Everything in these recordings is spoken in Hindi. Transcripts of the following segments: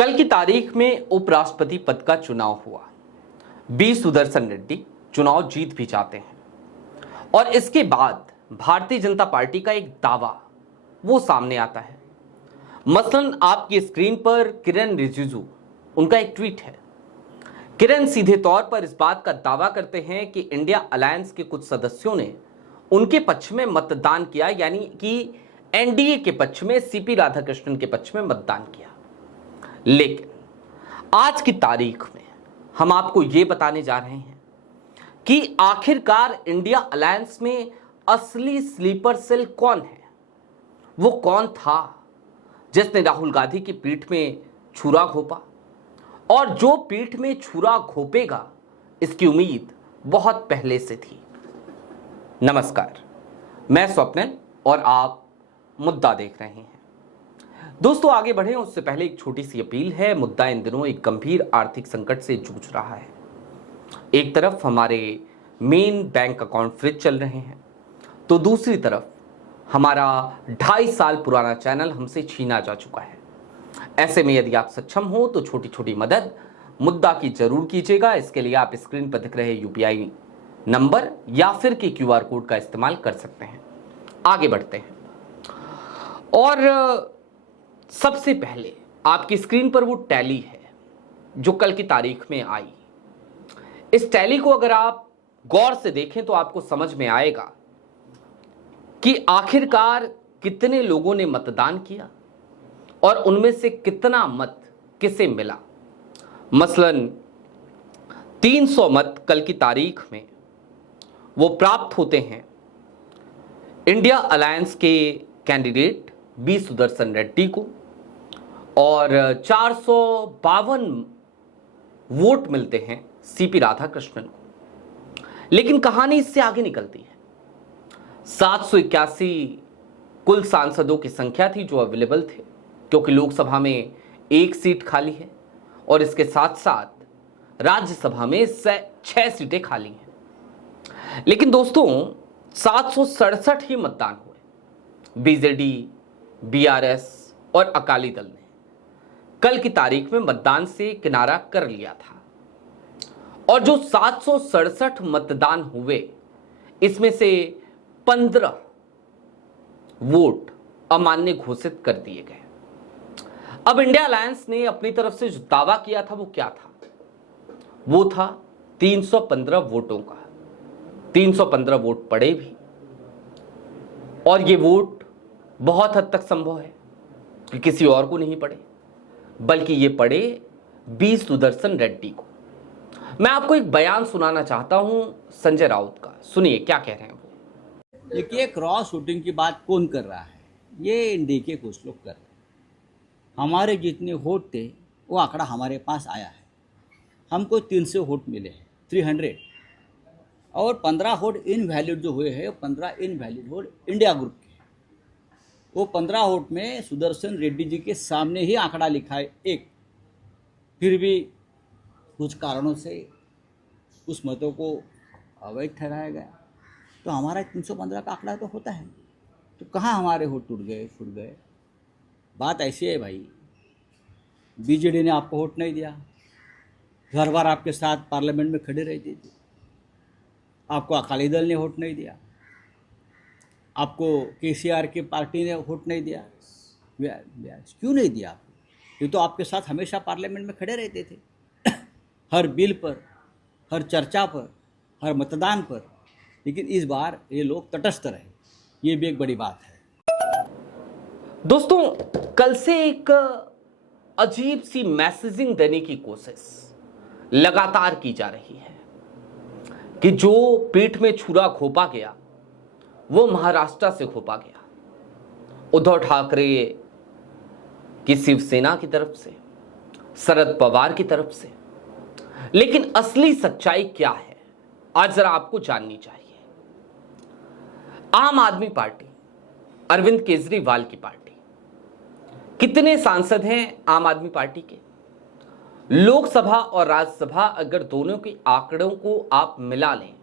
कल की तारीख में उपराष्ट्रपति पद का चुनाव हुआ। बी सुदर्शन रेड्डी चुनाव जीत भी जाते हैं और इसके बाद भारतीय जनता पार्टी का एक दावा वो सामने आता है। मसलन आपकी स्क्रीन पर किरण रिजिजू, उनका एक ट्वीट है। किरण सीधे तौर पर इस बात का दावा करते हैं कि इंडिया अलायंस के कुछ सदस्यों ने उनके पक्ष में मतदान किया, यानी कि एनडीए के पक्ष में, सीपी राधाकृष्णन के पक्ष में मतदान किया। लेकिन आज की तारीख में हम आपको यह बताने जा रहे हैं कि आखिरकार इंडिया अलायंस में असली स्लीपर सेल कौन है। वो कौन था जिसने राहुल गांधी की पीठ में छुरा घोंपा, और जो पीठ में छुरा घोंपेगा इसकी उम्मीद बहुत पहले से थी। नमस्कार, मैं स्वप्निल और आप मुद्दा देख रहे हैं। दोस्तों, आगे बढ़े उससे पहले एक छोटी सी अपील है। मुद्दा इन दिनों एक गंभीर आर्थिक संकट से जूझ रहा है। एक तरफ हमारे मेन बैंक अकाउंट फ्रीज चल रहे हैं, तो दूसरी तरफ हमारा 2.5 साल पुराना चैनल हमसे छीना जा चुका है। ऐसे में यदि आप सक्षम हो तो छोटी छोटी मदद मुद्दा की जरूर कीजिएगा। इसके लिए आप स्क्रीन पर दिख रहे यूपीआई नंबर या फिर के क्यूआर कोड का इस्तेमाल कर सकते हैं। आगे बढ़ते हैं और सबसे पहले आपकी स्क्रीन पर वो टैली है जो कल की तारीख में आई। इस टैली को अगर आप गौर से देखें तो आपको समझ में आएगा कि आखिरकार कितने लोगों ने मतदान किया और उनमें से कितना मत किसे मिला। मसलन 300 मत कल की तारीख में वो प्राप्त होते हैं इंडिया अलायंस के कैंडिडेट बी सुदर्शन रेड्डी को, और 452 वोट मिलते हैं सीपी राधाकृष्णन को। लेकिन कहानी इससे आगे निकलती है। 781 कुल सांसदों की संख्या थी जो अवेलेबल थे, क्योंकि लोकसभा में 1 सीट खाली है और इसके साथ साथ राज्यसभा में 6 सीटें खाली हैं। लेकिन दोस्तों, 767 ही मतदान हुए। बीजेडी, बीआरएस और अकाली दल ने कल की तारीख में मतदान से किनारा कर लिया था, और जो 767 मतदान हुए इसमें से 15 वोट अमान्य घोषित कर दिए गए। अब इंडिया अलायंस ने अपनी तरफ से जो दावा किया था वो क्या था? वो था 315 वोटों का। 315 वोट पड़े भी, और ये वोट बहुत हद तक संभव है कि किसी और को नहीं पड़े, बल्कि ये पड़े बी सुदर्शन रेड्डी को। मैं आपको एक बयान सुनाना चाहता हूं संजय राउत का। सुनिए क्या कह रहे हैं वो। देखिए, क्रॉस वोटिंग की बात कौन कर रहा है? ये एनडीए के कुछ लोग कर रहे हैं। हमारे जितने वोट थे वो आंकड़ा हमारे पास आया है। हमको 300 वोट मिले हैं, 300, और 15 वोट इनवैलिड जो हुए हैं, 15 इनवैलिड वोट इंडिया ग्रुप के। वो 15 वोट में सुदर्शन रेड्डी जी के सामने ही आंकड़ा लिखा है एक। फिर भी कुछ कारणों से उस मतों को अवैध ठहराया गया, तो हमारा 315 का आंकड़ा तो होता है। तो कहाँ हमारे वोट टूट गए? बात ऐसी है भाई, बीजेडी ने आपको वोट नहीं दिया, हर बार आपके साथ पार्लियामेंट में खड़े रहती थी। आपको अकाली दल ने वोट नहीं दिया, आपको केसीआर की पार्टी ने वोट नहीं दिया। क्यों नहीं दिया? ये तो आपके साथ हमेशा पार्लियामेंट में खड़े रहते थे हर बिल पर, हर चर्चा पर, हर मतदान पर। लेकिन इस बार ये लोग तटस्थ रहे, ये भी एक बड़ी बात है। दोस्तों, कल से एक अजीब सी मैसेजिंग देने की कोशिश लगातार की जा रही है कि जो पीठ में छुरा घोंपा गया वो महाराष्ट्र से घोंपा गया, उद्धव ठाकरे की शिवसेना की तरफ से, शरद पवार की तरफ से। लेकिन असली सच्चाई क्या है, आज जरा आपको जाननी चाहिए। आम आदमी पार्टी, अरविंद केजरीवाल की पार्टी, कितने सांसद हैं आम आदमी पार्टी के? लोकसभा और राज्यसभा अगर दोनों के आंकड़ों को आप मिला लें,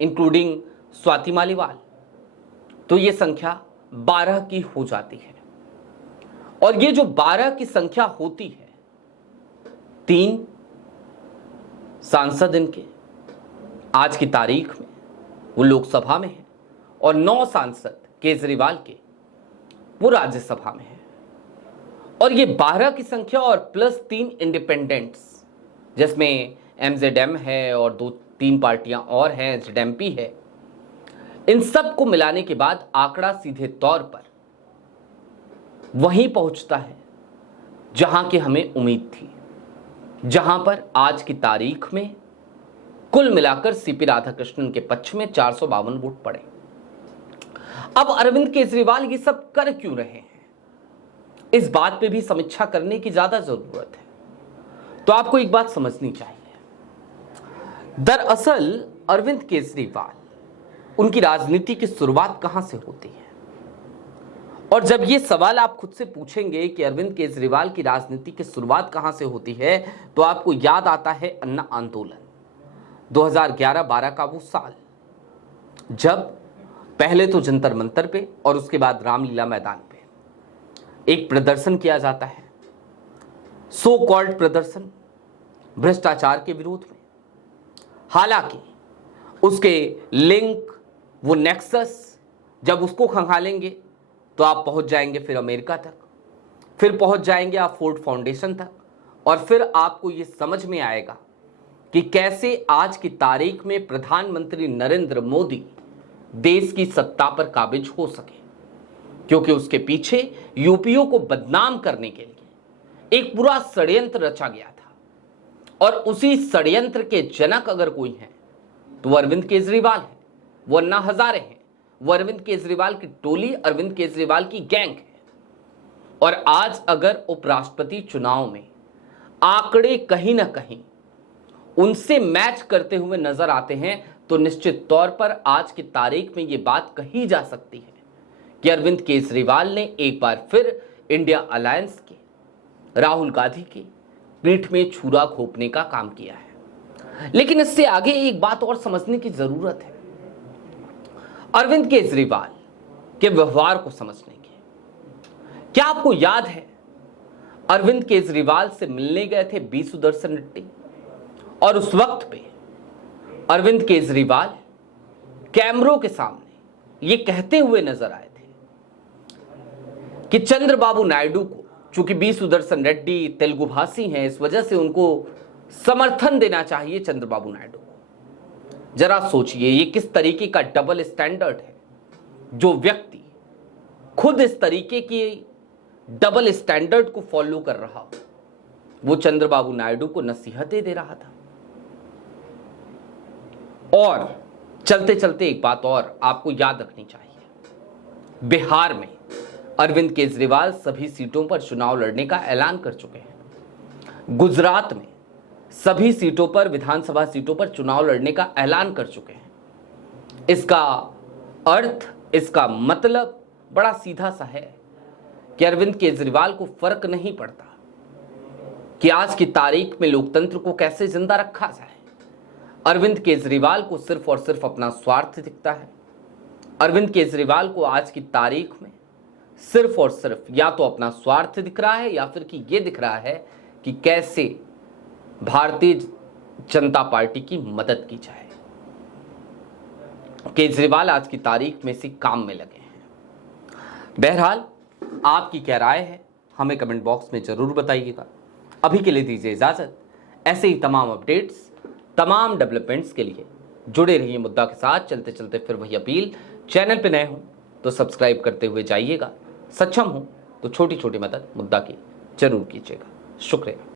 इंक्लूडिंग स्वाति मालीवाल, तो ये संख्या 12 की हो जाती है। और ये जो 12 की संख्या होती है, 3 सांसद इनके आज की तारीख में वो लोकसभा में है और 9 सांसद केजरीवाल के वो राज्यसभा में है। और ये 12 की संख्या और प्लस 3 इंडिपेंडेंट्स, जिसमें एमजेडएम है और 2-3 पार्टियां और हैं, जेडएमपी है, इन सब को मिलाने के बाद आंकड़ा सीधे तौर पर वहीं पहुंचता है जहां की हमें उम्मीद थी, जहां पर आज की तारीख में कुल मिलाकर सीपी राधाकृष्णन के पक्ष में 452 वोट पड़े। अब अरविंद केजरीवाल ये सब कर क्यों रहे हैं, इस बात पे भी समीक्षा करने की ज्यादा जरूरत है। तो आपको एक बात समझनी चाहिए, दरअसल अरविंद केजरीवाल, उनकी राजनीति की शुरुआत कहां से होती है। और जब ये सवाल आप खुद से पूछेंगे कि अरविंद केजरीवाल की राजनीति की शुरुआत कहां से होती है, तो आपको याद आता है अन्ना आंदोलन 2011-12 का वो साल, जब पहले तो जंतर मंतर पे और उसके बाद रामलीला मैदान पे एक प्रदर्शन किया जाता है, सो कॉल्ड प्रदर्शन भ्रष्टाचार के विरोध में। हालांकि उसके लिंक, वो नेक्सस, जब उसको खंगालेंगे तो आप पहुंच जाएंगे फिर अमेरिका तक, फिर पहुंच जाएंगे आप फोर्ड फाउंडेशन तक, और फिर आपको ये समझ में आएगा कि कैसे आज की तारीख में प्रधानमंत्री नरेंद्र मोदी देश की सत्ता पर काबिज हो सके, क्योंकि उसके पीछे यूपीओ को बदनाम करने के लिए एक पूरा षड्यंत्र रचा गया था। और उसी षड्यंत्र के जनक अगर कोई है तो वो अरविंद केजरीवाल है, वो अन्ना हजारे हैं, वो अरविंद केजरीवाल की टोली, अरविंद केजरीवाल की गैंग है। और आज अगर उपराष्ट्रपति चुनाव में आंकड़े कहीं ना कहीं उनसे मैच करते हुए नजर आते हैं, तो निश्चित तौर पर आज की तारीख में यह बात कही जा सकती है कि अरविंद केजरीवाल ने एक बार फिर इंडिया अलायंस के राहुल गांधी की पीठ में छुरा घोंपने का काम किया है। लेकिन इससे आगे एक बात और समझने की जरूरत है, अरविंद केजरीवाल के व्यवहार को समझने की। क्या आपको याद है अरविंद केजरीवाल से मिलने गए थे बी सुदर्शन रेड्डी, और उस वक्त पे अरविंद केजरीवाल कैमरों के सामने ये कहते हुए नजर आए थे कि चंद्रबाबू नायडू को, चूंकि बी सुदर्शन रेड्डी तेलुगु भाषी हैं, इस वजह से उनको समर्थन देना चाहिए चंद्रबाबू नायडू को। जरा सोचिए ये किस तरीके का डबल स्टैंडर्ड है, जो व्यक्ति खुद इस तरीके की डबल स्टैंडर्ड को फॉलो कर रहा हो, वो चंद्रबाबू नायडू को नसीहतें दे रहा था। और चलते चलते एक बात और आपको याद रखनी चाहिए, बिहार में अरविंद केजरीवाल सभी सीटों पर चुनाव लड़ने का ऐलान कर चुके हैं। गुजरात में सभी सीटों पर, विधानसभा सीटों पर चुनाव लड़ने का ऐलान कर चुके हैं। इसका अर्थ, इसका मतलब बड़ा सीधा सा है कि अरविंद केजरीवाल को फर्क नहीं पड़ता कि आज की तारीख में लोकतंत्र को कैसे जिंदा रखा जाए। अरविंद केजरीवाल को सिर्फ और सिर्फ अपना स्वार्थ दिखता है। अरविंद केजरीवाल को आज की तारीख में सिर्फ और सिर्फ या तो अपना स्वार्थ दिख रहा है, या फिर कि ये दिख रहा है कि कैसे भारतीय जनता पार्टी की मदद की जाए। केजरीवाल आज की तारीख में इसी काम में लगे हैं। बहरहाल आपकी क्या राय है, हमें कमेंट बॉक्स में जरूर बताइएगा। अभी के लिए दीजिए इजाजत। ऐसे ही तमाम अपडेट्स, तमाम डेवलपमेंट्स के लिए जुड़े रहिए मुद्दा के साथ। चलते चलते फिर वही अपील, चैनल पे नए हो तो सब्सक्राइब करते हुए जाइएगा, सक्षम हो तो छोटी छोटी मदद मुद्दा की जरूर कीजिएगा। शुक्रिया।